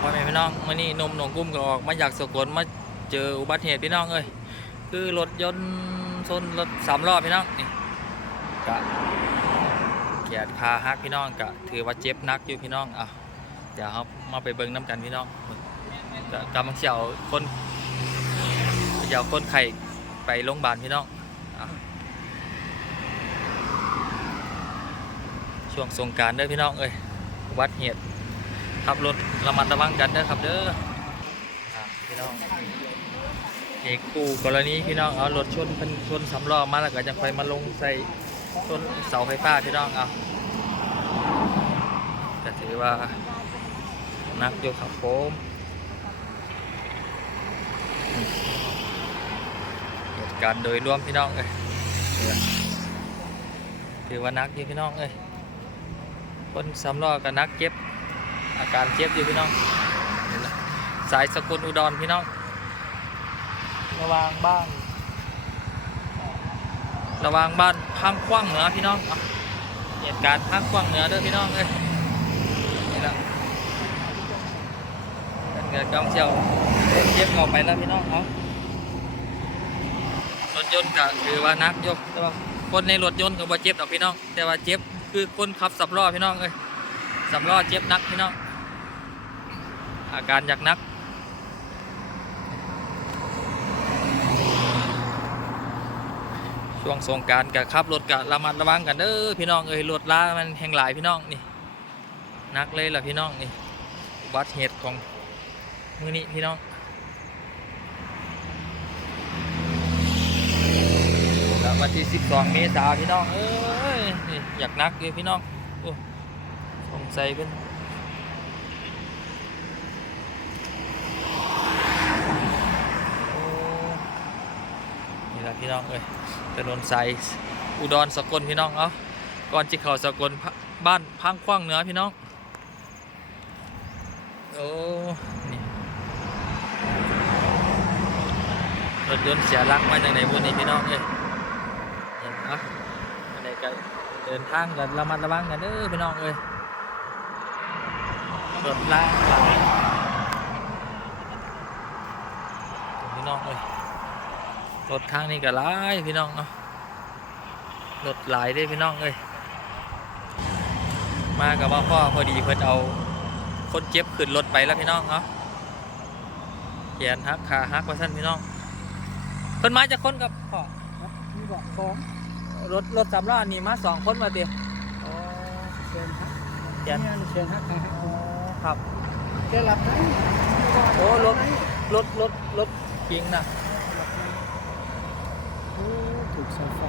พ่อแม่พี่น้องมื่อนี้นมหนองกุ้มก็ออกมาอยากสกลมาเจออุบัติเหตุพี่น้องเอ้ยคือรถยนต์ชนรถสามล้อพี่น้องนี่กะเกียดคาฮักพี่น้องกะถือว่าเจ็บนักอยู่พี่น้องอะเดี๋ยวเรามาไปเบิ่งน้ำกันพี่น้องกะกำลังเสี่ยวคนเสี่ยวคนไข้ไปโรงพยาบาลพี่น้องช่วงสงการเด้อพี่น้องเอ้ยอุบัติเหตุ ขับรถระมัดระวังกันเด้อครับเด้อพี่น้องเอกกูกรณีพี่น้องเอารถชนเพิ่นชนสำล้อมาแล้วก็จะไปมาลงใส่ต้นเสาไฟฟ้าพี่น้องเอาก็ถือว่านักอยู่ครับผมอืมเหตุการณ์โดยรวมพี่น้องเอ้ยถือว่านักอยู่พี่น้องเอ้ยคนสำล้อก็นักเจ็บ อาการเจ็บอยู่พี่น้องสายสกุลอุดรพี่น้อง ระวางบ้าน ระวางบ้านพังกว้างเหนือพี่น้องเหตุการณ์พังกว้างเหนือเด้อพี่น้องเลยนี่แหละเงินกองเชียวเจ็บเข้าไปแล้วพี่น้องเอารถยนต์ก็ถือว่านักยกแต่ว่าคนในรถยนต์ก็บ่เจ็บดอกพี่น้อง แต่ว่าเจ็บคือคนขับสับล้อพี่น้องเลยสำล้อเจ็บนักพี่น้อง อาการอยากนัก ช่วงสงการกับขับรถกับระมัดระวังกันเด้อพี่น้องเอ้ยรถล้ามันแห่งหลายพี่น้องนี่นักเลยล่ะพี่น้องนี่อุบัติเหตุของมือนี้พี่น้องแล้ววันที่ 12 เมษาพี่น้องเอ้ยอยากนักเลยพี่น้องสงสัยเป็นี่น้องเอ้ยถนนสายอุดรสกลพี่น้องเอาก่อนจะเข้าสกลบ้านพังขว้างเหนือพี่น้องโอ้นี่รถยนต์เสียหลักมาจากไหนบุญนี่พี่น้องเอ้ยเห็นอะอันไหนก็เดินทางกันระมัดระวังกันเด้อพี่น้องเอ้ยรถล่างพี่น้องเอ้ย รถทางนี้ก็หลายพี่น้องเนาะรถหลายเด้พี่น้องเอ้ยมากับว่าพ่อพอดีเพิ่นเอาคนเจ็บขึ้นรถไปแล้วพี่น้องเนาะแขนหักขาหักว่าซั่นพี่น้องเพิ่นมาจากคนกับพ่อมีบอกสองรถรถสามล้อนี่มาสองคนมาเตียอ๋อเชิญฮักแขนเนี่ยเชิญฮักใครฮักอ๋อครับแกหลับไหนโอ้รถรถรถรถเก๋งนะโอ้ ถูกสายไฟ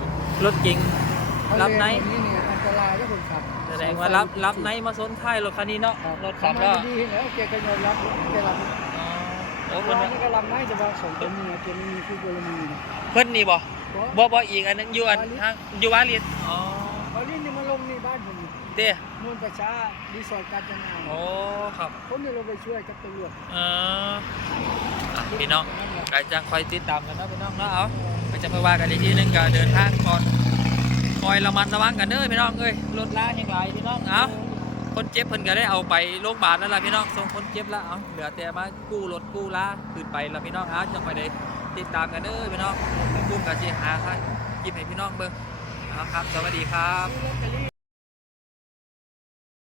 รถเก๋งรับไหนนี่เนี่ยอันตรายแล้วคนขับแสดงว่ารับรับในมาซ้นท้ายรถคันนี้เนาะรถขัสาบมแล้ล้อดีแล้วแกก็ยอมรับแกรับอ๋อโอ้คเพิ่นนว่านี้ก็รับไหมจะมาส่งตัวเมียแกไม่มีคู่กรณีนะเพิ่นนี่บ่เพราะบ่บ่อีกอันนึงอยู่อันทางอยู่วาลินอ๋อเอาลิ้นนี่มาลงนี่บ้านผมเด้นู่นประชารีสอร์ทการจังงานโอ้ครับ คนนี้เราไปช่วยกับตำรวจ เอออะพี่น้องก็จะคอยติดตามกันเนาะพี่น้องเนาะเอาก็ จะไปว่ากันอีกทีหนึงก็เดินทางก่อนคอยระมัดระวังกันเด้อพี่น้องเอ้ยรถล้าแห่งหลายพี่น้องเอาคนเจ็บเพิ่นก็ได้เอาไปโรงพยาบาลแล้วล่ะพี่น้องส่งคนเจ็บแล้วเอาเหลือแต่มากู้รถกู้ล้าขึ้นไปแล้วพี่น้องเอาจังไปได้ติดตามกันเด้อพี่น้องกุ้งกับจีหาค่ะกินให้พี่น้องเบิ่งเอาครับ สวัสดีครับ